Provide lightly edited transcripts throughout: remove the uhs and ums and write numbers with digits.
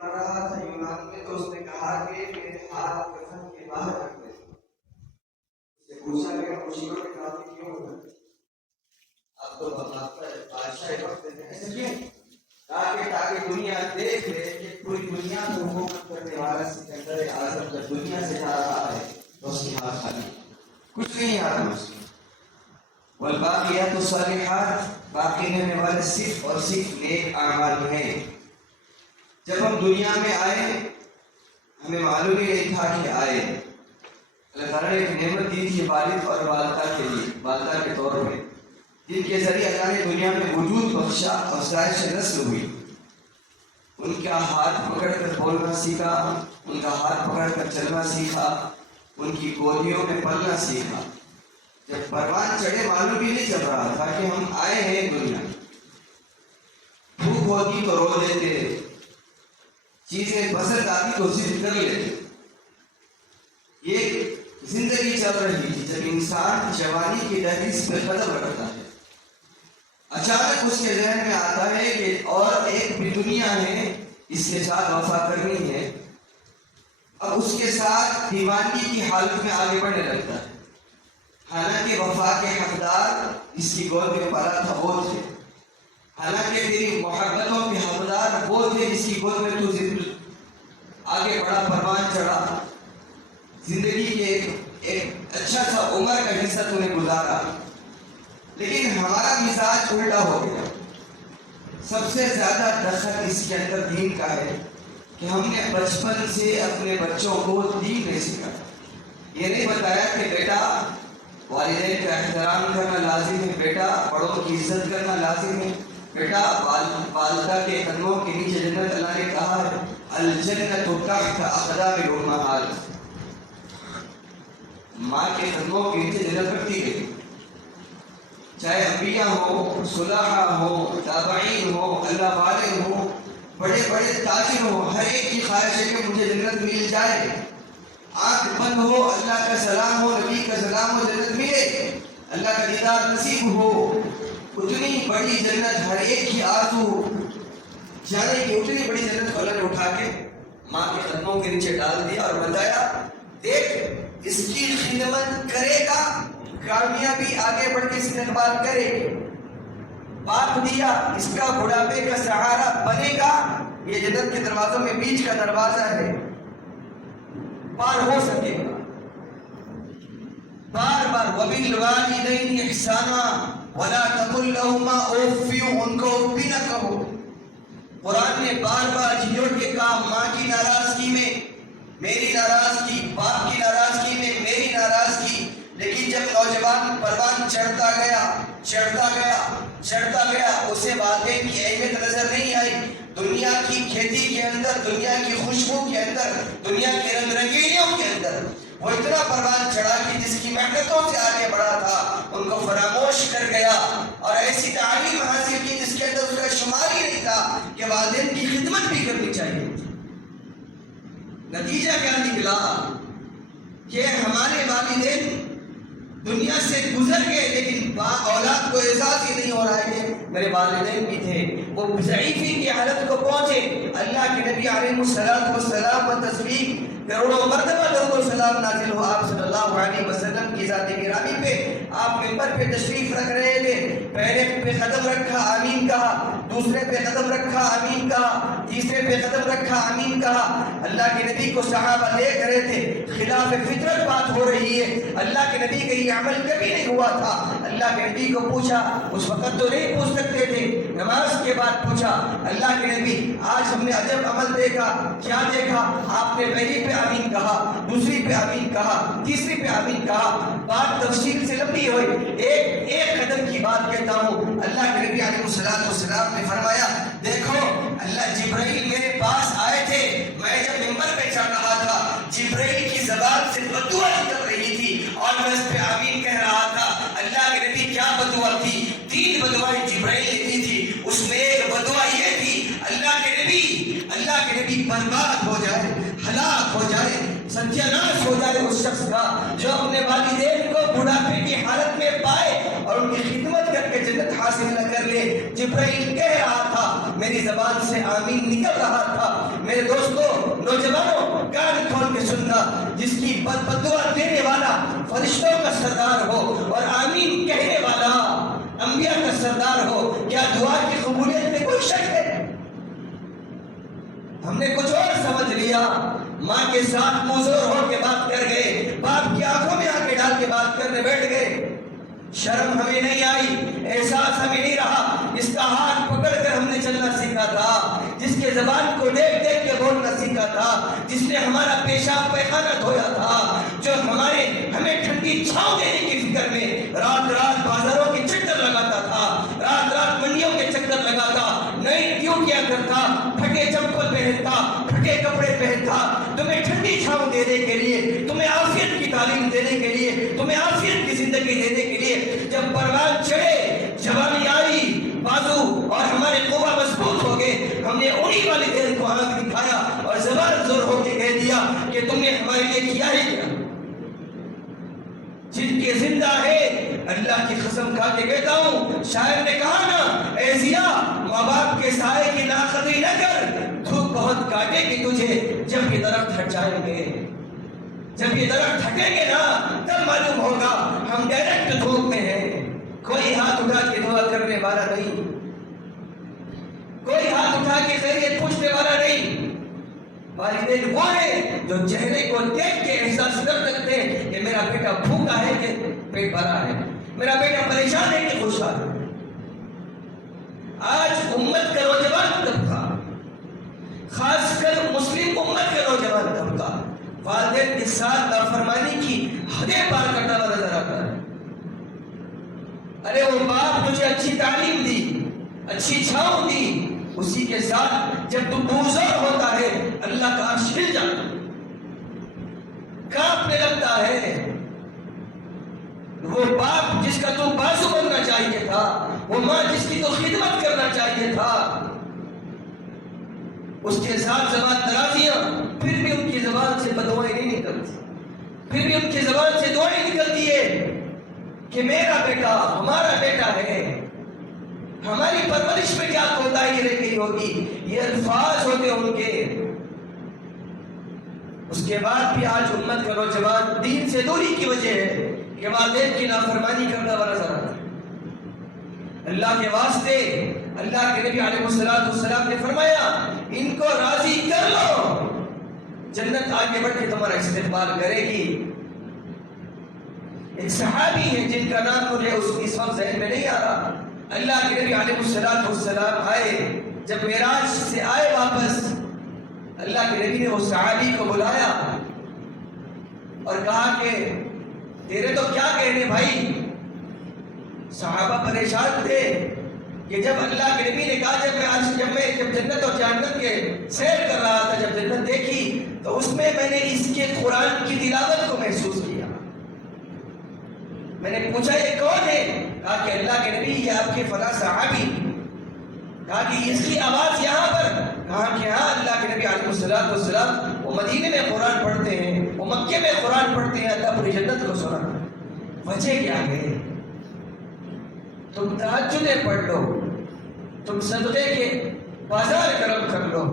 رہا تھا یونان میں تو اس نے کہا کہ میرے ہاتھ کفن کے باہر رکھ دے. اس سے پوچھا کہ خوشیوں کے کافی کیوں ہوتا ہے؟ اب تو بادشاہ وقت ایسا کیوں؟ تاکہ دنیا دیکھ لے کہ پوری دنیا کو حکومت کرنے والا سکندر اعظم جب دنیا سے جا رہا ہے تو اس کے ہاتھ خالی کچھ نہیں آ رہا اس میں. والباقیات الصالحات باقی رہنے والے صرف اور صرف نیک اعمال ہیں. جب ہم دنیا میں آئے ہمیں معلوم ہی نہیں تھا کہ آئے. اللہ تعالیٰ نے ایک نعمت دی تھی والد اور والدہ کے لیے، والدہ کے طور پہ، جن کے ذریعے اللہ نے دنیا میں وجود بخشا اور زائش نسل ہوئی. ان کا ہاتھ پکڑ کر بولنا سیکھا، ان کا ہاتھ پکڑ کر چلنا سیکھا، ان کی گودیوں میں پلنا سیکھا. جب پروان چڑھے معلوم بھی نہیں چل رہا تھا کہ ہم آئے ہیں دنیا. بھوک ہوتی تو رو دیتے، چیزیں پسند آتی تو ضد کر لیتے. یہ زندگی چل رہی تھی جب انسان جوانی کی دہلیز پہ قدم رکھتا ہے. اچانک اس کے ذہن میں آتا ہے کہ اور ایک بھی دنیا ہے، اس کے ساتھ وفا کرنی ہے. اب اس کے ساتھ دیوانگی کی حالت میں آگے بڑھنے لگتا ہے. حالانکہ وفا کے حقدار اس کی گود میں پلا تھا وہ تھے، حالانکہ تیری محبتوں کے حقدار وہ تھے جس کی گود میں تو آگے بڑا پروان چڑھا. زندگی کے ایک اچھا سا عمر کا حصہ تو نے گزارا. لیکن ہمارا مزاج الٹا ہو گیا. سب سے زیادہ دخل اس کے اندر دین کا ہے کہ ہم نے بچپن سے اپنے بچوں کو دین نہیں سکھایا. یہ نہیں بتایا کہ بیٹا والدین کا احترام کرنا لازم ہے، بیٹا بڑوں کی عزت کرنا لازم ہے، بیٹا والدہ کے قدموں کے نیچے جنت اللہ نے کہا ہے الجنت تحت اقدام الامہات. ماں کے قدموں کے نیچے جنت رکھتی گئی. چاہے انبیاء ہو، صلحاء ہو، تابعین ہو، اللہ والے ہو، بڑے بڑے تاجر ہو، ہر ایک کی خواہش ہے کہ مجھے جنت مل جائے. آنکھ بند ہو، اللہ کا سلام ہو، نبی کا سلام ہو، جنت ملے، اللہ کا دیدار نصیب ہو. اتنی بڑی جنت ہر ایک کی آرزو جانے کی. اتنی بڑی جنت اللہ نے اٹھا کے ماں کے قدموں کے نیچے ڈال دیا اور بتایا دیکھ اس کی خدمت کرے گا کامیابی آگے بڑھ کے استقبال کرے. باپ دیا اس کا بڑھاپے کا سہارا بنے گا. یہ جنت کے دروازوں میں بیچ کا دروازہ ہے، پار ہو سکے گا. بار بار وَبِالْوَالِدَيْنِ إِحْسَانًا وَلَا تَقُلْ لَهُمَا أُفٍّ، ان کو اف بھی نہ کہو. قرآن نے بار بار جھنجھوڑ کے کہا ماں کی ناراضگی میں میری ناراضگی، باپ کی ناراضگی میں میری ناراضگی. لیکن جب نوجوان پروان چڑھتا گیا اسے باتیں کی اہمیت نظر نہیں آئی. دنیا کی کھیتی کے اندر، دنیا کی خوشبو کے اندر، دنیا کی رنگ رنگینیوں کے اندر وہ اتنا پروان چڑھا کہ جس کی محنتوں سے آگے بڑھا تھا ان کو فراموش کر گیا. اور ایسی تعلیم حاصل کی جس کے اندر اس کا شمار ہی نہیں تھا کہ والدین کی خدمت بھی کرنی چاہیے. نتیجہ کیا نکلا کہ ہمارے والدین دنیا سے گزر گئے لیکن اولاد کو احساس ہی نہیں ہو رہا ہے کہ میرے والدین بھی تھے. وہ ضعیفی کی حالت کو پہنچے. اللہ کے نبی علیہ السلام و تسلیم کروڑوں مرتبہ درود و سلام نازل ہو آپ صلی اللہ علیہ وسلم کی ذات گرامی پہ. آپ ممبر پہ تشریف رکھ رہے تھے، پہلے پہ قدم رکھا آمین کہا، دوسرے پہ قدم رکھا آمین کہا، تیسرے پہ قدم رکھا آمین کہا. اللہ کے نبی کو صحابہ دیکھ رہے تھے، خلاف فطرت بات ہو رہی ہے. اللہ کے نبی کا یہ عمل کبھی نہیں ہوا تھا. اللہ کے نبی کو پوچھا، اس وقت تو نہیں پوچھ سکتے تھے، نماز کے بعد پوچھا. اللہ کے نبی آج ہم نے عجب عمل دیکھا. کیا دیکھا؟ آپ نے پہلی پہ آمین کہا، دوسری پہ آمین کہا، تیسری پہ آمین کہا. بات تفصیل سے لمبی ہوئی، ایک قدم کی بات کہتا ہوں. اللہ کے نبی علیہ السلام نے فرمایا دیکھو اللہ جبرائیل میرے پاس آئے تھے، میں جب ممبر پہ چڑھ رہا تھا جبرائیل کی زبان سے بدعا نکل رہی تھی اور میں اس پہ آمین کہہ رہا تھا. اللہ کے نبی کیا بدعا تھی؟ 3 بدعائیں جبرائیل نے دی تھی. اس میں ایک بدعا یہ تھی اللہ کے نبی برباد ہو جائے، ہلاک ہو جائے، ستیاناش ہو جائے اس شخص کا جو اپنے والدین کو بڑھاپے کی حالت میں پائے اور ان کی خدمت کر کے جنت حاصل نہ کر لے. جبرائیل کہہ رہا تھا، میری زبان سے آمین نکل رہا تھا. میرے ہوگا جس کی بددعا دینے والا فرشتوں کا سردار ہو اور آمین کہنے والا انبیاء کا سردار ہو؟ کیا دعا کی قبولیت میں کوئی شک ہے؟ ہم نے کچھ اور سمجھ لیا. ماں کے ساتھ مزور ہو کے بات کر گئے، باپ کی آنکھوں میں آنکھیں ڈال کے بات کرنے بیٹھ گئے. شرم ہمیں نہیں آئی، احساس ہمیں نہیں رہا. جس کا ہاتھ پکڑ کر ہم نے چلنا سیکھا تھا، جس کے زبان کو دیکھ دیکھ کے بولنا سیکھا تھا، جس نے ہمارا پیشاب پیخانہ دھویا تھا، جو ہمیں ٹھنڈی چھاؤں دینے کی فکر میں رات رات بازاروں کے چکر لگاتا تھا، رات رات منڈیوں کے چکر لگاتا، نئی کیوں کیا کرتا، پھٹے چپل پہنتا، پھٹے کپڑے پہنتا، تمہیں ٹھنڈی چھاؤں دینے کے لیے، تمہیں عافیت کی تعلیم دینے کے لیے، تمہیں عافیت کی زندگی دینے کے لیے. جب پروان چڑھے، جوانی آئی، بازو اور ہمارے قوہ مضبوط ہو گئے، ہم نے انہی والدین کو آنکھ دکھایا اور زبان زور ہو کے کہہ دیا کہ تم نے ہمارے لیے کیا ہے کیا؟ جن کے زندہ ہے اللہ کی قسم کھا کے کہتا ہوں، شاعر نے کہا نا، اے ضیا ماں باپ کے سائے کی ناقدری نہ کر، دھوپ بہت کاٹے گی تجھے جب یہ درخت ہٹ جائیں گے. جب یہ درخت ہٹیں گے نا تب معلوم ہوگا ہم ڈائریکٹ دھوپ میں ہیں. کوئی ہاتھ اٹھا کے دعا کرنے والا نہیں، کوئی ہاتھ اٹھا کے خیریت پوچھنے والا نہیں. والدین وہ ہیں جو چہرے کو دیکھ کے احساس کر سکتے ہیں کہ میرا بیٹا بھوکا ہے کہ پیٹ بھرا ہے، میرا بیٹا پریشان ہے کہ خوشحال ہے. آج امت کا نوجوان طبقہ، خاص کر مسلم امت کا نوجوان طبقہ، والدین کے ساتھ نافرمانی کی حدیں پار کرتا ہوا نظر آتا ہے. ارے وہ باپ تجھے اچھی تعلیم دی، اچھی چھاؤں دی، اسی کے ساتھ جب تو بوزر ہوتا ہے اللہ کا عرش ہل جاتا ہے، کانپنے لگتا ہے. وہ باپ جس کا تو بازو بننا چاہیے تھا، وہ ماں جس کی تو خدمت کرنا چاہیے تھا، اس کے ساتھ زبان درازیاں، پھر بھی ان کی زبان سے بدوائیں نہیں نکلتی، پھر بھی ان کی زبان سے دعائیں نکلتی ہے کہ میرا بیٹا ہمارا بیٹا ہے، ہماری پرورش میں کیا کوتاہی رہ گئی ہوگی. یہ الفاظ ہوتے ان کے. اس کے بعد بھی آج امت کا نوجوان دین سے دوری کی وجہ ہے کہ والدین کی نافرمانی کرتا ہوا نظر آتا ہے. اللہ کے واسطے اللہ کے نبی علیہ السلام نے فرمایا ان کو راضی کر لو، جنت آگے بڑھ کے تمہارا استقبال کرے گی. ایک صحابی ہے جن کا نام مجھے اس وقت ذہن میں نہیں آ رہا. اللہ کے نبی علیہ السلام آئے، جب معراج سے آئے واپس، اللہ کے نبی نے اس صحابی کو بلایا اور کہا کہ تیرے تو کیا کہنے بھائی. صحابہ پریشان تھے کہ جب اللہ کے نبی نے کہا جب جنت اور جہنم کے سیر کر رہا تھا، جب جنت دیکھی تو اس میں نے اس کے قرآن کی تلاوت کو محسوس کیا. میں نے پوچھا یہ کون ہے؟ کہا کہ اللہ کے نبی یہ آپ کے فلاں صحابی. کہا کہ اس کی آواز یہاں پر؟ کہا کہ ہاں اللہ کے نبی علیہ السلام وہ مدینے میں قرآن پڑھتے ہیں، وہ مکے میں قرآن پڑھتے ہیں، اللہ پوری جنت کو سنا. وجہ کیا ہے؟ تم تہجدیں پڑھ لو، تم صدقے کے بازار کرم کر لو.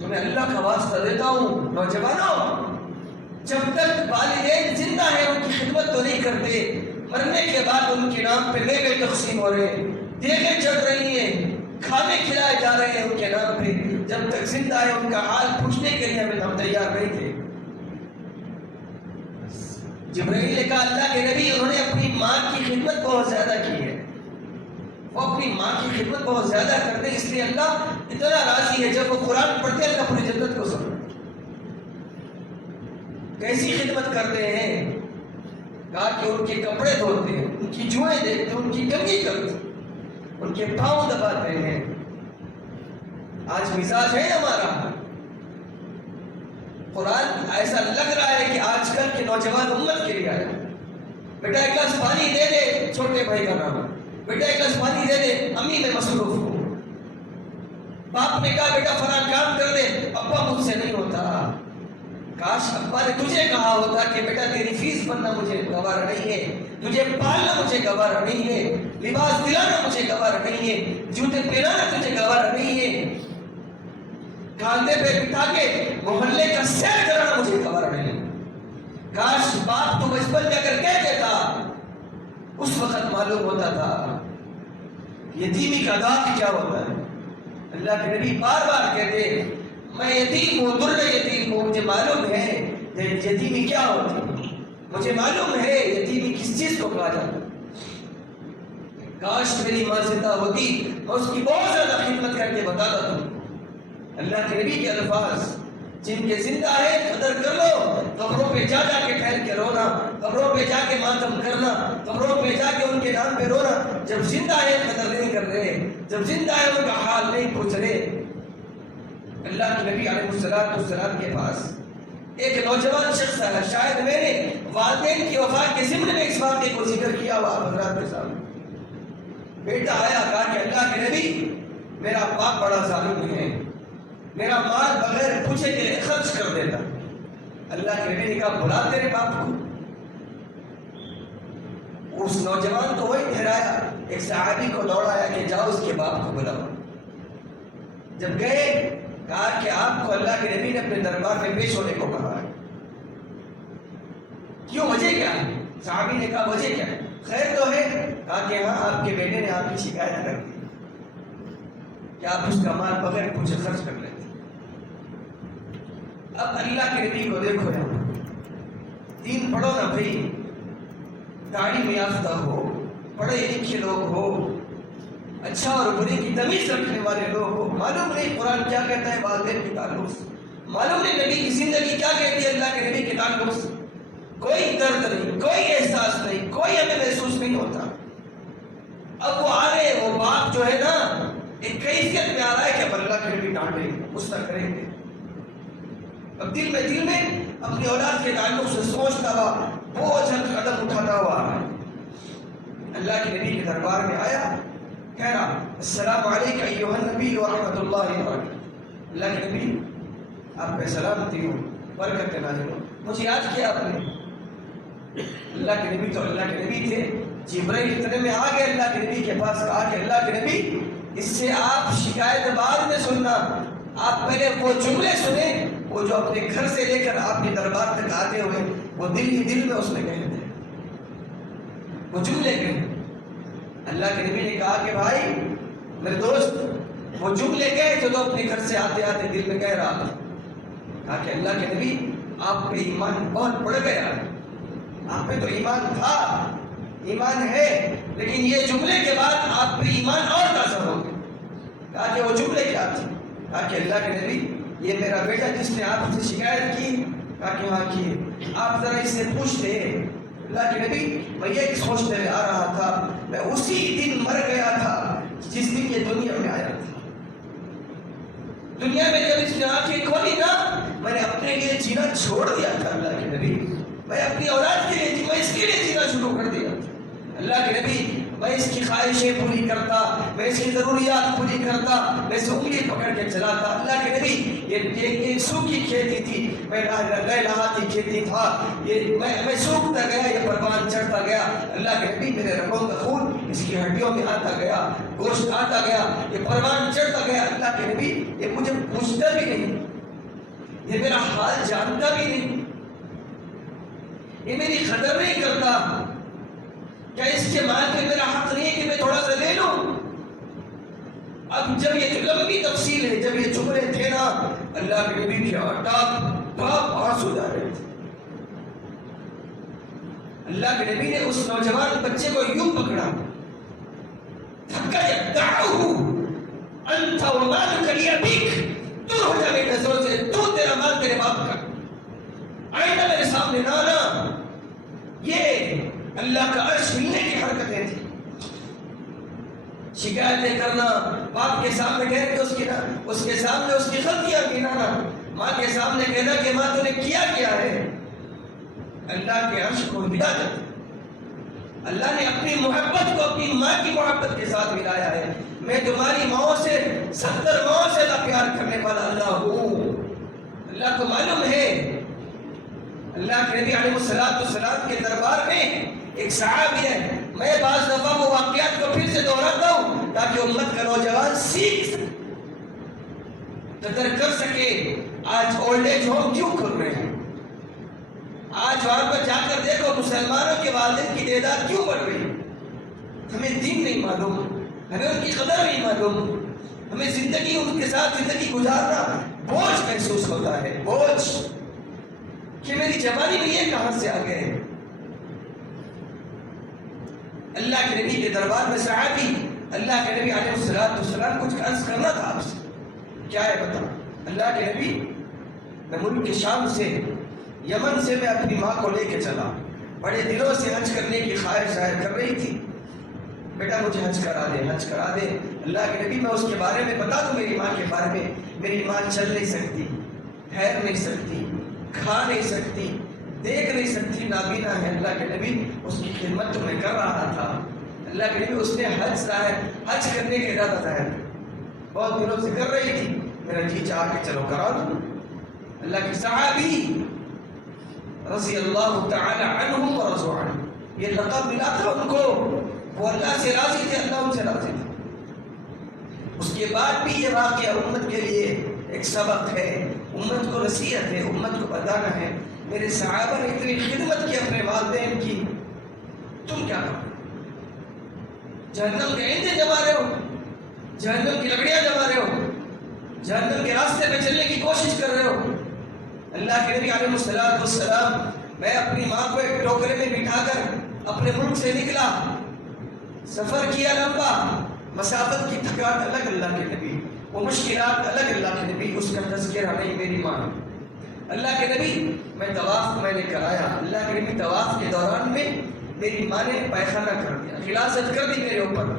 تمہیں اللہ کا واسطہ دیتا ہوں نوجوانوں، جب تک والدین زندہ ہیں ان کی خدمت تو نہیں کرتے، مرنے کے بعد ان کے نام پہ میوے تقسیم ہو رہے ہیں، دیگیں چڑھ رہی ہیں، کھانے کھلائے جا رہے ہیں ان کے نام پہ. جب تک زندہ ہے ان کا حال پوچھنے کے لیے ہم تیار نہیں تھے. جبرائیل نے کہا اللہ کے نبی انہوں نے اپنی ماں کی خدمت بہت زیادہ کی ہے، وہ اپنی ماں کی خدمت بہت زیادہ کرتے ہیں، اس لیے اللہ اتنا راضی ہے. جب وہ قرآن پڑھتے ہیں اللہ پوری جنت کو سنا. کیسی خدمت کرتے ہیں؟ کہا کہ ان کے کپڑے دھوتے ہیں، ان کی جوئیں دیکھتے ہیں، ان کی کنگھی کرتے ہیں، ان کے پاؤں دباتے ہیں. آج مزاج ہے ہمارا. قرآن ایسا لگ رہا ہے کہ آج کل کے نوجوان امت کے لیے آیا. بیٹا ایک گلاس پانی دے دے، چھوٹے بھائی کا نام. بیٹا ایک گلاس پانی دے دے، امی میں مصروف ہوں. باپ نے کہا بیٹا فلاں کام کر دے، ابا مجھ سے نہیں ہوتا. کاش ابا نے تجھے کہا ہوتا کہ بیٹا تیری فیس بننا مجھے گوارا نہیں ہے، تجھے پالنا مجھے گوارا نہیں ہے، لباس دلانا مجھے گوارا نہیں ہے، جوتے پہنانا تجھے گوارا نہیں ہے. کاندھے پہ بٹھا کے محلے کا سیر کرانا مجھے خبر نہیں. کاش باپ تو بچپن میں اگر کہہ دیتا اس وقت معلوم ہوتا تھا یتیمی کا داغ کیا ہوتا ہے. اللہ کے نبی بار بار کہتے میں یتیم ہوں, در یتیم ہوں, مجھے معلوم ہے یتیمی کیا ہوتی ہے, مجھے معلوم ہے یتیمی کس چیز کو کہا جاتا ہے. کاش میری ماں زندہ ہوتی میں اس کی بہت زیادہ خدمت کر کے بتاتا تھا. اللہ کے نبی کے الفاظ جن کے زندہ ہے قدر کر لو, قبروں پہ جا جا کے ٹھہر کے رونا, قبروں پہ جا کے ماتم کرنا, قبروں پہ جا کے ان کے نام پہ رونا. جب زندہ ہے قدر نہیں کر رہے, جب زندہ ہے ان کا حال نہیں پوچھ رہے. اللہ کے نبی علیہ السلام کے پاس ایک نوجوان شخص ہے, شاید میں نے والدین کی وفات کے ضمن میں اس واقعے کو ذکر کیا ہوا حضرات کے سامنے. بیٹا آیا, کہا کہ اللہ کے نبی میرا باپ بڑا ظالم ہے, میرا مال بغیر پوچھے کے خرچ کر دیتا. اللہ کے نبی نے کہا بلا تیرے باپ کو. اس نوجوان کو وہی ٹھہرایا, ایک صحابی کو دوڑایا کہ جاؤ اس کے باپ کو بلاؤ. جب گئے کہا کہ آپ کو اللہ کے نبی نے اپنے دربار میں پیش ہونے کو کہا ہے, کیوں, وجہ کیا ہے؟ صحابی نے کہا وجہ کیا ہے, خیر تو ہے. کہا کہ ہاں آپ کے بیٹے نے آپ کی شکایت کر دی کہ آپ اس کا مال بغیر پوچھے خرچ کر لیتے. اب اللہ کے نبی کو دیکھو یہاں, دین پڑھو نا بھائی, تعلیم یافتہ ہو, پڑھے لکھے لوگ ہو, اچھا اور برے کی تمیز رکھنے والے لوگ ہو. معلوم نہیں قرآن کیا کہتا ہے والدین کے تعلق سے, معلوم نہیں نبی کی زندگی کیا کہتی ہے اللہ کے نبی کے تعلق سے. کوئی درد نہیں, کوئی احساس نہیں, کوئی ہمیں محسوس نہیں ہوتا. اب وہ آ رہے, وہ باپ جو ہے نا ایک کیفیت میں آ رہا ہے کہ اب اللہ کے نبی ڈانٹیں گے, غصہ کریں گے. اب دل میں اپنی اولاد کے تعلق سے سوچتا ہوا, بہت جلد قدم اٹھاتا ہوا اللہ کے نبی کے دربار میں آیا, کہہ رہا السلام علیکم ایھا النبی ورحمۃ اللہ وبرکاتہ. اللہ کے نبی آپ پہ سلامتی ہو, برکت نازل ہو. مجھے یاد کیا آپ نے. اللہ کے نبی تو اللہ کے نبی تھے. جبرائیل اتنے میں آ گئے اللہ کے نبی کے پاس, کہا کہ اللہ کے نبی اس سے آپ شکایت بعد میں سننا, آپ پہلے وہ جملے سنیں وہ جو اپنے گھر سے لے کر آپ کے دربار تک آتے ہوئے وہ دل ہی دل میں اس نے کہے تھے, وہ جملے کہے. اللہ کے نبی نے کہا کہ بھائی میرے دوست وہ جملے کہے جو تو اپنے گھر سے آتے آتے دل میں کہہ رہا. کہا کہ اللہ کے نبی آپ پہ ایمان بہت بڑھ گیا ہے, آپ پہ تو ایمان تھا, ایمان ہے, لیکن یہ جملے کے بعد آپ پہ ایمان اور تازہ ہو گیا. کہا کہ وہ جملے کیا تھے؟ کہا کہ اللہ کے نبی یہ میرا بیٹا جس نے آپ سے شکایت کی, کہا کہ وہاں کی, آپ ذرا اس سے پوچھتے. اللہ کے نبی میں یہ سوچتے ہوئے آ رہا تھا, میں اسی دن مر گیا تھا جس دن یہ دنیا میں آیا تھا. دنیا میں جب اس نے آنکھیں کھولی نا میں نے اپنے لیے جینا چھوڑ دیا تھا. اللہ کے نبی میں اپنی اولاد کے لیے, میں اس کے لیے جینا شروع کر دیا. اللہ کے نبی میں اس کی خواہشیں پوری کرتا, میں اس کی ضروریات پوری کرتا, میں اسے انگلی پکڑ کے چلاتا. اللہ کے نبی یہ سوکھی کھیتی تھی, میں لہلاتی کھیتی تھا, یہ میں سوکھتا گیا, یہ پروان چڑھتا گیا. اللہ کے نبی میرے رگوں کا خون اس کی ہڈیوں میں آتا گیا, گوشت آتا گیا, یہ پروان چڑھتا گیا. اللہ کے نبی یہ مجھے پوچھتا بھی نہیں, یہ میرا حال جانتا بھی نہیں, یہ میری قدر نہیں کرتا. کیا اس کے مال پہ میرا حق نہیں ہے کہ میں تھوڑا سا لے لوں؟ اب جب یہ لمبی تفصیل ہے, جب یہ جملے تھے نا اللہ کے نبی کے ٹاپ آنسو جا رہے تھے. اللہ کے نبی نے اس نوجوان بچے کو یوں پکڑا, دھکا جب دعوہ انت ومالک لابیک, دور ہو جا میری نظروں سے, تو تیرا مال تیرے باپ کا, آئندہ میرے سامنے نہ آنا. یہ اللہ کا عرش ملنے کی حرکتیں تھیں. شکایتیں کرنا, باپ کے سامنے ٹھہر کے اس کے سامنے اس کی غلطیاں گنانا, ماں کے سامنے کہنا کہ ماں تو نے کیا ہے. اللہ کے عرش کو ملا دیتا. اللہ نے اپنی محبت کو اپنی ماں کی محبت کے ساتھ ملایا ہے. میں تمہاری ماں سے 70 ماں سے زیادہ پیار کرنے والا اللہ ہوں. اللہ کو معلوم ہے. اللہ کے نبی علیہ السلام کے دربار میں ایک صحابی ہے, میں بعض دفعہ وہ واقعات کو پھر سے دہراتا ہوں تاکہ امت کا نوجوان سیکھ سکے. قدر کر سکے. آج اولڈ ایج ہوم کیوں کھل رہے ہیں؟ آج وہاں پر جا کر دیکھو مسلمانوں کے والدین کی تعداد کیوں بڑھ رہی ہے؟ ہمیں دین نہیں معلوم، ہمیں ان کی قدر نہیں معلوم، ہمیں زندگی ان کے ساتھ زندگی گزارنا بوجھ محسوس ہوتا ہے. بوجھ کہ میری جوانی میں یہ کہاں سے آ گئے. اللہ کے نبی کے دربار میں صحابی اللہ کے نبی علیہ السلام کچھ عرض کرنا تھا آپ سے. کیا ہے بتا؟ اللہ کے نبی میں ملک کے شام سے یمن سے میں اپنی ماں کو لے کے چلا. بڑے دنوں سے حج کرنے کی خواہش ظاہر کر رہی تھی. بیٹا مجھے حج کرا دے، حج کرا دے. اللہ کے نبی میں اس کے بارے میں بتا دوں میری ماں کے بارے میں. میری ماں چل نہیں سکتی، ٹھہر نہیں سکتی، کھا نہیں سکتی، دیکھ نہیں سکتی، نابینا ہے. اللہ کے نبی اس کی خدمت تو میں کر رہا تھا. اللہ کے نبی اس نے حج کرنے کے ارادہ ظاہر بہت دنوں سے کر رہی تھی. میرا جی چاہ کے چلو کرا دوں. اللہ کے صحابی رضی اللہ تعالی عنہم ورضوا عنہ، یہ لقب ملا تھا ان کو. وہ اللہ سے راضی تھے، اللہ ان سے راضی تھا. اس کے بعد بھی یہ واقعہ امت کے لیے ایک سبق ہے، امت کو نصیحت ہے، امت کو بتانا ہے. میرے صحابہ نے اتنی خدمت کی اپنے والدین کی، تم کیا کرو؟ جہنم کے ایندھن جما رہے ہو، جہنم کی لکڑیاں جما رہے ہو، جہنم کے راستے پہ چلنے کی کوشش کر رہے ہو. اللہ کے نبی علیہ السلام میں اپنی ماں کو ایک ٹوکرے میں بٹھا کر اپنے ملک سے نکلا، سفر کیا لمبا، مسافت کی تھکان الگ اللہ کے نبی، وہ مشکلات الگ اللہ کے نبی. اس کا تذکرہ نہیں میری ماں. اللہ کے نبی میں طواف میں نے کرایا. اللہ کے نبی طواف کے دوران میں میری ماں نے پیخانہ کر دیا، غلاظت کر دی میرے اوپر.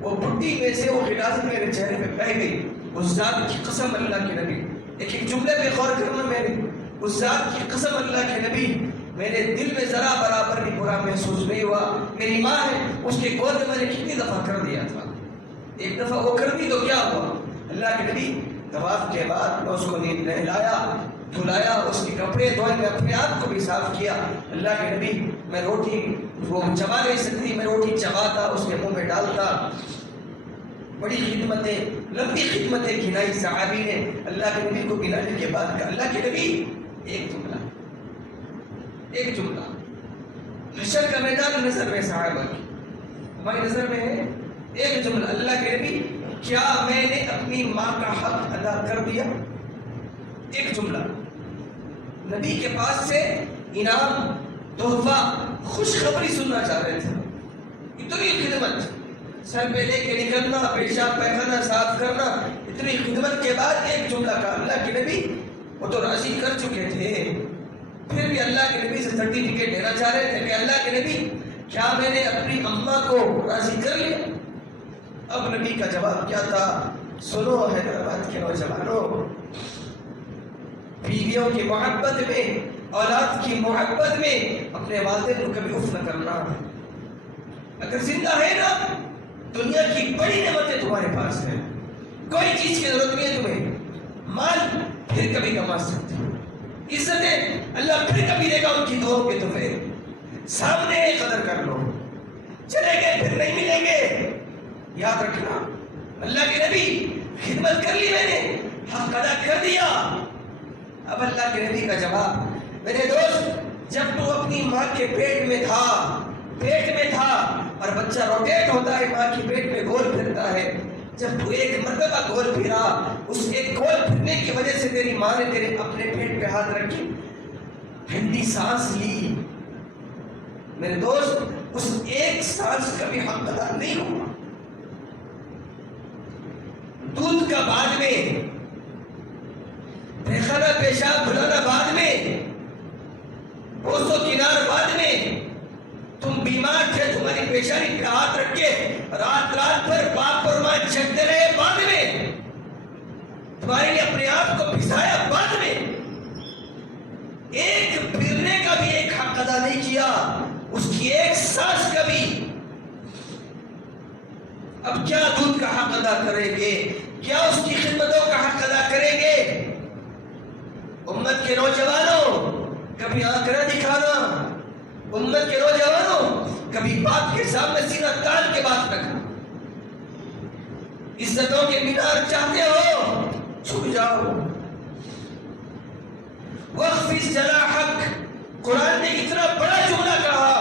وہ بڈی میں سے وہ غلاظت میرے چہرے پہ بہہ گئی. اس ذات کی قسم اللہ کے نبی، ایک جملے پہ غور کرنا میرے، اس ذات کی قسم اللہ کے نبی، میرے دل میں ذرا برابر بھی برا محسوس نہیں ہوا. میری ماں ہے، اس کے گود میں میں نے کتنی دفعہ کر دیا تھا. ایک دفعہ وہ کر دی تو کیا ہوا؟ اللہ کے نبی طواف کے بعد میں اس کو نہلایا، دھلایا، اس کے کپڑے دھوئے، میں اپنے آپ کو بھی صاف کیا. اللہ کے نبی میں روٹی وہ چبا نہیں سکتی، میں روٹی چباتا، اس کے منہ میں ڈالتا. بڑی خدمتیں، لمبی خدمتیں گنائی صحابی نے. اللہ کے نبی کو گنانے کے بعد کہا اللہ کے نبی ایک جملہ، ایک جملہ. حشر کا میدان نظر میں صحابہ کی، ہماری نظر میں ہے. ایک جملہ، اللہ کے نبی کیا میں نے اپنی ماں کا حق ادا کر دیا؟ ایک جملہ. نبی کے پاس سے انعام، تحفہ، خوشخبری سننا چاہ رہے تھے. اتنی خدمت، سر پہ لے کے نکلنا، پیشاب پیخانہ صاف کرنا، اتنی خدمت کے بعد ایک جملہ کہا. اللہ کے نبی وہ تو راضی کر چکے تھے، پھر بھی اللہ کے نبی سے سرٹیفکیٹ لینا چاہ رہے تھے کہ اللہ کے نبی کیا میں نے اپنی اماں کو راضی کر لیا؟ اب نبی کا جواب کیا تھا؟ سنو حیدرآباد کے نوجوانوں، بیویوں کی محبت میں، اولاد کی محبت میں اپنے والدین کو کبھی اف نہ کرنا. اگر زندہ ہے نا، دنیا کی بڑی نعمتیں تمہارے پاس ہیں، کوئی چیز کی ضرورت نہیں ہے تمہیں. مال پھر کبھی کما سکتے ہو، عزتیں اللہ پھر کبھی دے گا ان کی دعاؤں کے تحفے. سامنے قدر کر لو، چلے گئے پھر نہیں ملیں گے. یاد رکھنا، اللہ کے نبی خدمت کر لی، میں نے حق ادا کر دیا. اب اللہ کے نبی کا جواب، میرے دوست، جب تو اپنی ماں کے پیٹ میں تھا اور بچہ روٹیٹ ہوتا ہے، ماں کی پیٹ میں گول پھرتا ہے. جب تو ایک مرتبہ گول پھرا، اس ایک گول پھرنے کی وجہ سے تیری ماں نے تیرے اپنے پیٹ پہ ہاتھ رکھی، ٹھنڈی سانس لی. میرے دوست، اس ایک سانس کا بھی حق ادا نہیں ہوا. دودھ کا بعد میں، پیخانہ پیشاب دھلانا بعد میں، بوسو کنار بعد میں. تم بیمار تھے، تمہاری پیشانی پہ ہاتھ رکھ کے رات بھر باپ اور ماں جگتے رہے بعد میں. تمہارے لیے اپنے آپ کو پھسایا بعد میں. ایک پھرنے کا بھی ایک حق ادا نہیں کیا، اس کی ایک سانس کا بھی. اب کیا دودھ کا حق ادا کریں گے؟ کیا اس کی خدمتوں کا حق ادا کریں گے؟ امت کے نوجوانوں، کبھی آنکھ نہ دکھانا. امت کے نوجوانوں، کبھی باپ کے سامنے سینہ تان کے بات نہ کرنا. عزتوں کے مینار چاہتے ہو، چھپ جاؤ. وَخْفِضْ جَنَاحَكَ، قرآن نے اتنا بڑا جملہ کہا.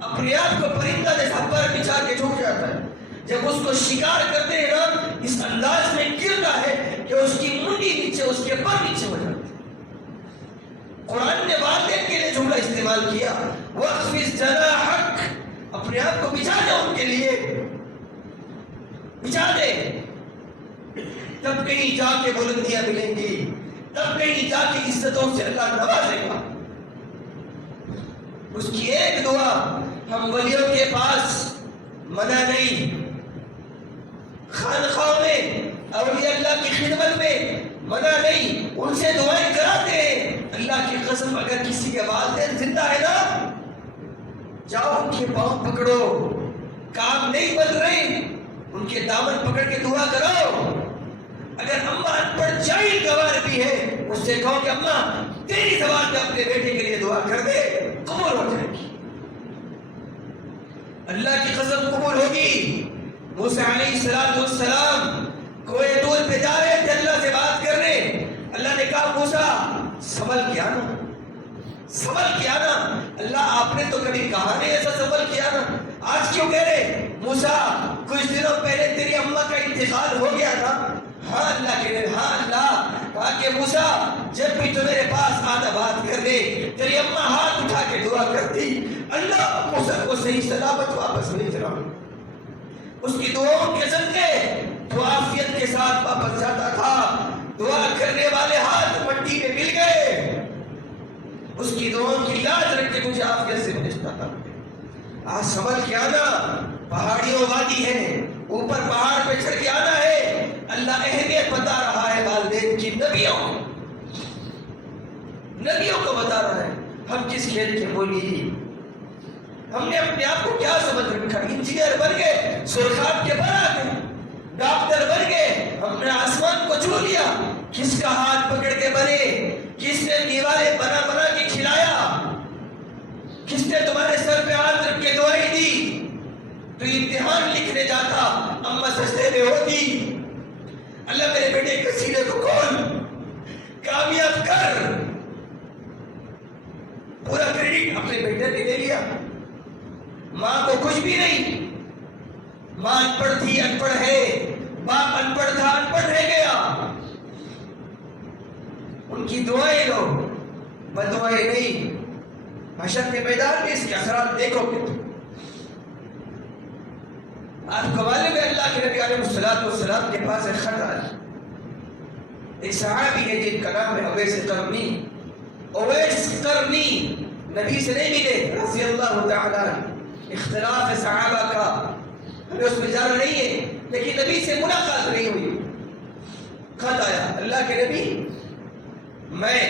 اپنے آپ کو پرندہ جیسا پر بچھا کے چھپ جاتا ہے. جب اس کو شکار کرتے ہیں نا اس انداز میں گرتا ہے کہ اس کی منڈی نیچے اس کے پر نیچے ہو جاتی ہے. قرآن نے والدین کے لیے جملہ استعمال کیا. وَخْفِضْ جَنَاحَكَ، اپنے آپ کو بچھا دے ان کے لیے، بچھا دے. تب کہیں جا کے بلندیاں ملیں گی، تب کہیں جا کے عزتوں سے اللہ نوازے گا. اس کی ایک دعا ہم ولیوں کے پاس منع نہیں، خانخواہ میں اولیاء اللہ کی خدمت میں منع نہیں، ان سے دعائیں کراتے ہیں. اللہ کی قسم اگر کسی کے والدین زندہ ہے نا جاؤ ان کے پاؤں پکڑو، کام نہیں بن رہے ان کے دامن پکڑ کے دعا کرو. اگر اماں ان پڑھ چائلڈ گوار بھی ہے اس سے کہو کہ اماں تیری زبان میں اپنے بیٹے کے لیے دعا کر دے، قبول ہو جائے گی. اللہ کی قسم قبول ہوگی. موسیٰ علیہ السلام کوئے طور پہ جا رہے تھے اللہ سے بات کرنے. اللہ نے کہا موسیٰ سنبھل کیا نا، سنبھل کیا نا. اللہ آپ نے تو کبھی کہا نہیں ایسا سنبھل کیا نا، آج کیوں کہہ رہے؟ موسیٰ کچھ دنوں پہلے تیری اماں کا انتقال ہو گیا تھا. ہاں اللہ کے ہاں اللہ کہا کہ موسیٰ جب بھی تو میرے پاس آدھا بات کر دے تیری اماں ہاتھ اٹھا کے دعا کرتی، اللہ موسیٰ کو صحیح سلامت واپس بھیج رہا ہوں. اس کی دعاؤں کے صدقے تو عافیت کے ساتھ واپس جاتا تھا. دعا کرنے والے ہاتھ مٹی میں مل گئے. اس کی دعاؤں کی لاج رکھ کے مجھے عافیت سے بھیجتا تھا. آج سنبھل کے آنا، پہاڑیوں وادی ہے، اوپر پہاڑ پہ چڑھ کے آنا ہے. اللہ اہمیت بتا رہا ہے والدین کی، نبیوں کو بتا رہا ہے. ہم کس کھیل کے مولی؟ ہم نے اپنے آپ کو کیا سمجھ رکھا؟ انجینئر بن گئے، سرخاب کے بنا گئے، ڈاکٹر بن گئے، ہم نے آسمان کو چھو لیا. کس کا ہاتھ پکڑ کے بنے؟ کس نے دیواریں بنا بنا کے کھلایا؟ کس نے تمہارے سر پہ ہاتھ رکھ کے دعائیں دی؟ تو امتحان لکھنے جاتا اماں سجدے میں ہوتی، اللہ میرے بیٹے کے سینے کو کھول، کامیاب کر. پورا کریڈٹ اپنے بیٹے نے لے لیا. ماں کو کچھ بھی نہیں. ماں ان پڑھ تھی، ان پڑھ ہے. باپ ان پڑھ تھا، ان پڑھ رہ گیا. ان کی دعائیں لو، بدعائیں نہیں. حشر کے میدان میں اس کے اثرات دیکھو گے. آپ کو معلوم ہے اللہ کے نبی علیہ السلام کے پاس ایک خط آیا. ایک صحابی ہے جن کا نام ہے اویس قرنی. اویس قرنی نبی سے نہیں ملے رضی اللہ تعالیٰ. اختلاف صحابہ کا ہمیں اس میں جانا نہیں ہے، لیکن نبی سے ملاقات نہیں ہوئی. خط آیا، اللہ کے نبی میں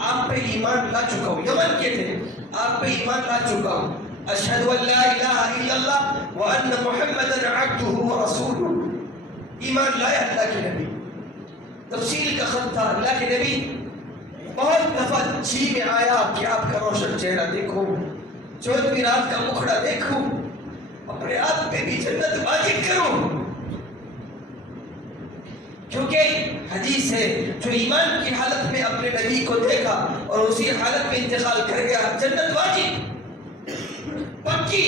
آپ پہ ایمان لا چکا ہوں. یمن کے تھے، آپ پہ ایمان لا چکا ہوں. اشہد ان لا الہ الا اللہ وان محمدا عبدہ ورسولہ. ایمان لایا اللہ کے نبی. تفصیل کا خط تھا. اللہ کے نبی بہت دفعہ جی میں آیا کہ آپ کا روشن چہرہ دیکھوں، 14ویں رات کا مکھڑا دیکھوں، اپنے آپ پہ بھی جنت واجب کروں. کیونکہ حدیث ہے جو ایمان کی حالت میں اپنے نبی کو دیکھا اور اسی حالت میں انتقال کر گیا، جنت واجب پکی.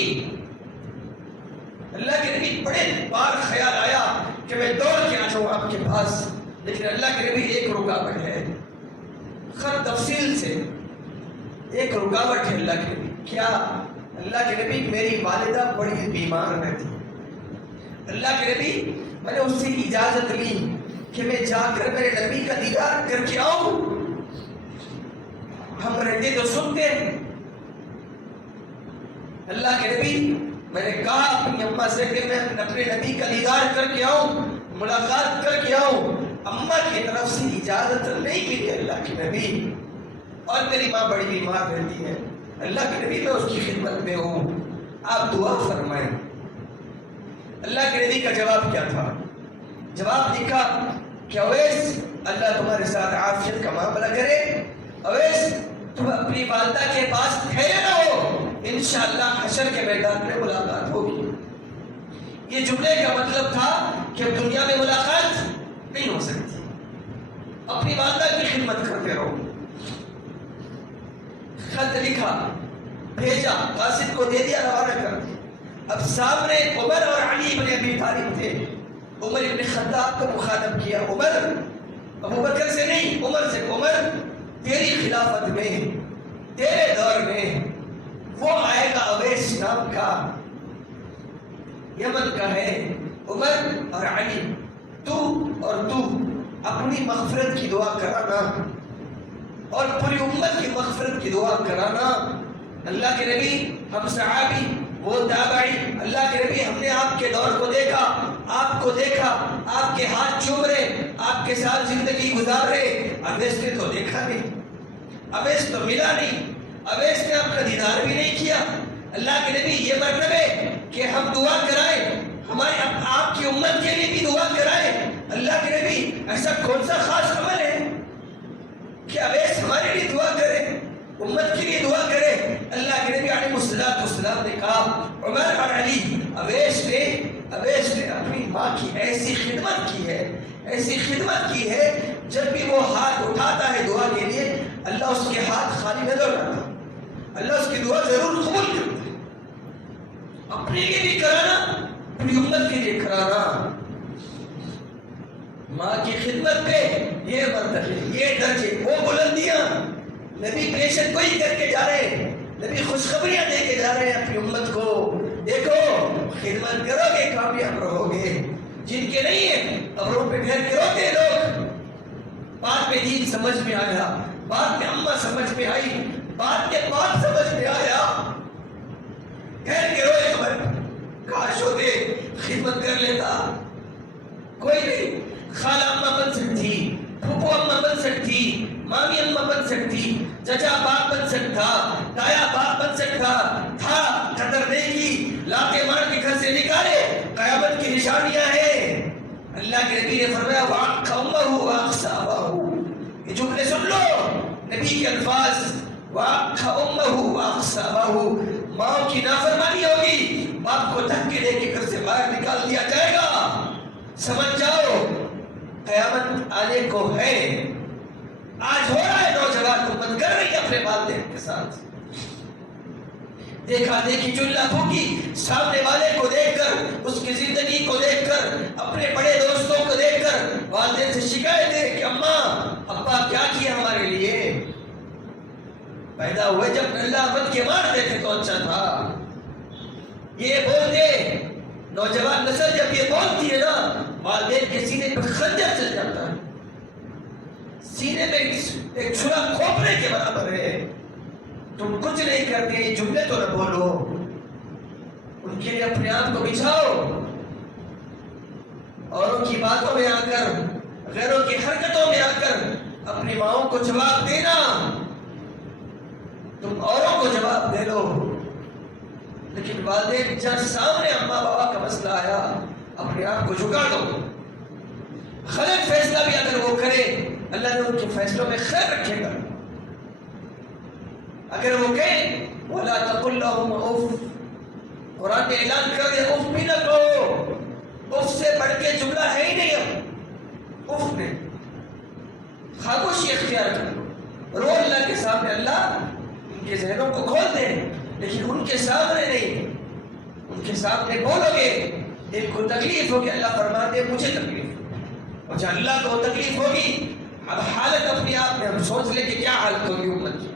اللہ کے نبی بڑے بار خیال آیا کہ میں دوڑ کے آ جاؤں آپ کے پاس، لیکن اللہ کے نبی ایک رکاوٹ ہے. خط تفصیل سے ایک رکاوٹ ہے اللہ کے نبی. کیا؟ اللہ کے نبی میری والدہ بڑی بیمار رہتی. اللہ کے نبی میں نے اس سے اجازت لی کہ میں جا کر میرے نبی کا دیدار کر کے آؤں. ہم رہتے تو سنتے ہیں. اللہ کے نبی میں نے کہا اپنی اماں سے کہ میں اپنے نبی کا دیدار کر کے آؤں، ملاقات کر کے آؤں. اماں کی طرف سے اجازت نہیں ملی اللہ کے نبی، اور میری ماں بڑی بیمار رہتی ہے. اللہ کے نبی میں اس کی خدمت میں ہوں، آپ دعا فرمائیں. اللہ کے نبی کا جواب کیا تھا؟ جواب لکھا کہ اویس اللہ تمہارے ساتھ عافیت کا معاملہ کرے. اویس تم اپنی والدہ کے پاس ٹھہرے نہ ہو، انشاءاللہ حشر کے میدان میں ملاقات ہوگی. یہ جملے کا مطلب تھا کہ اب دنیا میں ملاقات نہیں ہو سکتی. اپنی والدہ کی خدمت کرتے رہو. خط لکھا، بھیجا، قاصد کو دے دیا، روانہ کر. اب سامنے عمر اور علی بن ابی طالب تھے. عمر ابن خطاب کو مخاطب کیا، عمر، ابو بکر سے نہیں، عمر سے. عمر، تیری خلافت میں، تیرے دور میں وہ آئے گا اویس نام کا، یمن کا ہے. عمر اور علی، تو اور تو اپنی مغفرت کی دعا کرانا اور پوری امت کی مغفرت کی دعا کرانا. اللہ کے نبی، ہم صحابی، وہ تابعی، اللہ کے نبی، ہم نے آپ کے دور کو دیکھا، آپ کو دیکھا، آپ کے ہاتھ چوم رہے، آپ کے ساتھ زندگی گزار رہے. اویس نے تو دیکھا نہیں، اویس تو ملا نہیں، اویس نے آپ کا دیدار بھی نہیں کیا. اللہ کے نبی، یہ مرتبہ کہ ہم دعا کرائیں، ہمارے آپ کی امت کے لیے بھی دعا کرائیں. اللہ کے نبی، ایسا کون سا خاص عمل ہے کہ اویس ہمارے لیے دعا کرے، امت کے لیے دعا کرے؟ اللہ کے نبی علیہ السلام نے کہا، عمر اور علی، اویس نے اپنی ماں کی ایسی خدمت کی ہے، ایسی خدمت کی ہے، جب بھی وہ ہاتھ اٹھاتا ہے دعا کے لیے، اللہ اس کے ہاتھ خالی نہ لوٹاتا، اللہ اس کی دعا ضرور قبول کرتا ہے. اپنے لیے بھی کرانا، اپنی امت کے لیے کرانا. ماں کی خدمت پہ یہ مرتبے، یہ درجے، وہ بلندیاں نبی پیشن کوئی کر کے جا رہے ہیں، نبی خوشخبریاں دے کے جا رہے ہیں اپنی امت کو. دیکھو، خدمت کرو گے کامیاب رہو گے. جن کے نہیں ہے قبروں پہ ٹھہر کے روتے لوگ. بعد میں دین سمجھ میں آیا، بعد میں اماں سمجھ میں آئی، بعد کے بعد سمجھ میں آیا، ٹھہر کے روئے. خبر کاش ہوتے، خدمت کر لیتا. کوئی نہیں، خالہ اماں بن سکتی، پھوپھو اماں بن سکتی، مامی اماں بن سکتی، چچا باپ بن سکتا، تایا باپ بن سکتا تھا. قدر نہیں کی، لاتے مار کے گھر سے نکالے. قیامت کی نشانیاں ہیں. اللہ کے نبی نے فرمایا، وَعَقَّ أُمَّهُ وَأَقْصَى أَبَاهُ. یہ جملے سن لو، نبی کے الفاظ، وَعَقَّ أُمَّهُ وَأَقْصَى أَبَاهُ. ماں کی نافرمانی ہوگی، باپ کو دھکے دے کے گھر سے باہر نکال دیا جائے گا. سمجھ جاؤ، قیامت آنے کو ہے. آج ہو رہا ہے، نوجوان امت کر رہی ہے اپنے والدین کے ساتھ. دیکھا دیکھی، چولہا پھونکی، سامنے والے کو دیکھ کر، اس کی زندگی کو دیکھ کر، اپنے بڑے دوستوں کو دیکھ کر والدین سے شکایت ہے کہ اماں ابا کیا کیا ہمارے لیے. پیدا ہوئے جب اللہ بن کے مارتے تھے تو اچھا تھا. یہ بول دے، نوجوان نسل جب یہ بولتی ہے نا، والدین کے سینے پہ خنجر چل جاتا ہے. سینے میں ایک چھلا کھوپڑے کے برابر ہے. تم کچھ نہیں کرتے، یہ جملے تو نہ بولو. ان کے لیے اپنے آپ کو بچھاؤ. اوروں کی باتوں میں آ کر، غیروں کی حرکتوں میں آ کر اپنی ماؤں کو جواب دینا. تم اوروں کو جواب دے لو، لیکن والدین جب سامنے اماں بابا کا مسئلہ آیا، اپنے آپ کو جھکا دو. غلط فیصلہ بھی اگر وہ کرے، اللہ نے ان کے فیصلوں میں خیر رکھے گا. اگر وہ کہیں وَلَا تَقُلْ لَهُمْ اُفْ، قرآن نے اعلان کر دیا اف بھی نہ کہو. اف سے بڑھ کے جملہ ہے ہی نہیں. اب اف نے خاموشی اختیار کر لو. رو اللہ کے سامنے، اللہ ان کے ذہنوں کو کھول دے، لیکن ان کے سامنے نہیں. ان کے سامنے بولو گے، دل کو تکلیف ہوگی. اللہ فرماتے مجھے تکلیف، اور جب اللہ کو تکلیف ہوگی، اب حالت اپنے آپ میں ہم سوچ لیں کہ کیا حالت ہوگی امت کی.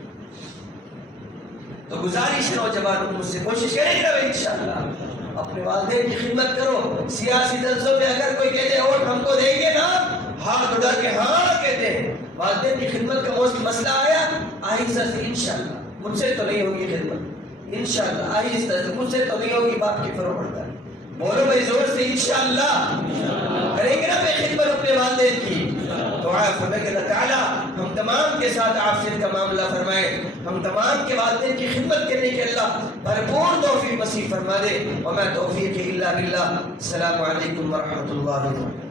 تو گزارش ہے نوجوان مجھ سے کوشش کریں گے انشاءاللہ اپنے والدین کی خدمت کرو. سیاسی جلسوں میں اگر کوئی کہتے ووٹ ہم کو دیں گے نا، ہاتھ اٹھا کے ہاں کہتے ہیں. والدین کی خدمت کا مسئلہ آیا، آہستہ سے انشاءاللہ، مجھ سے تو نہیں ہوگی خدمت، انشاءاللہ آہستہ سے، مجھ سے تو نہیں ہوگی، باپ کی فرو پڑتا ہے. بولو بھائی زور سے، انشاءاللہ کریں گے نا میں خدمت اپنے والدین کی. دعا فرمائے کہ اللہ تعالیٰ ہم تمام کے ساتھ عافیت کا معاملہ فرمائے، ہم تمام کے والدین کی خدمت کرنے کے اللہ بھرپور توفیق نصیب فرما دے. وما توفیق الا باللہ. السلام علیکم ورحمۃ اللہ وبرکاتہ.